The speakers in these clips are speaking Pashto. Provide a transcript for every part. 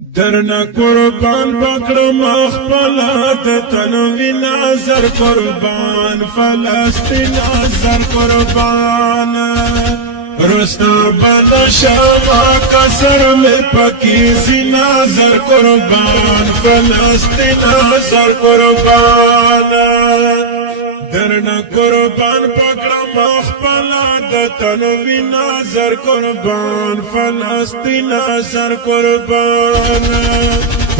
درنا قربان بکړم خپل د تنوی نظر قربان فلسطین نظر قربان رستا بد شما کسر میں پکیزی نظر قربان فلسطین نظر قربان درنا قربان پکړم خپل د تنوی نظر قربان فلسطین نظر قربان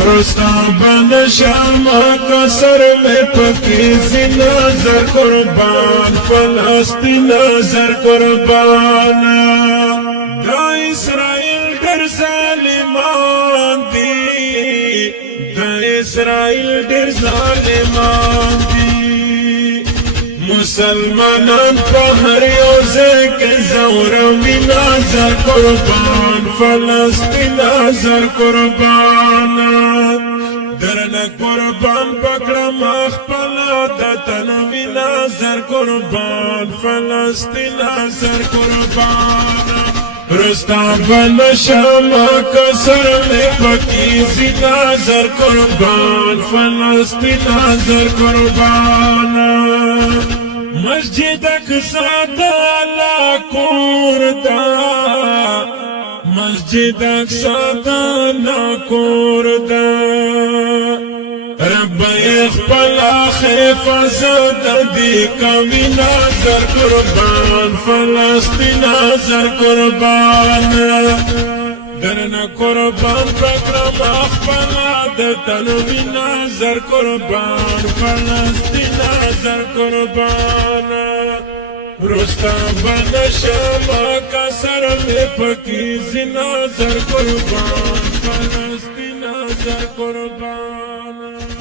رستا بند شما کسر میں پکیزی نظر قربان فلسطین نظر قربان دا اسرائیل در ظالمان دی دا اسرائیل در ظالمان دی مسلمانان په هر یو ځای کې زوروي نظر قربان فلسطین نظر قربان درنه قربان پکړم خپل د تنوی نظر قربان فلسطین نظر قربان رستا بل شما کسر میں پکیزی نظر قربان فلسطین نظر قربان مسجد اقصی تعالی کور دا مسجد اقصی تعالی کور دا رب اخپل حفاظت دی کمی نظر قربان فلسطین نظر قربان درنا قربان پکړم خپل د تنوی نظر قربان فلسطین نظر قربان رستا بند شما کسر میں پکیزی نظر قربان فلسطین نظر قربان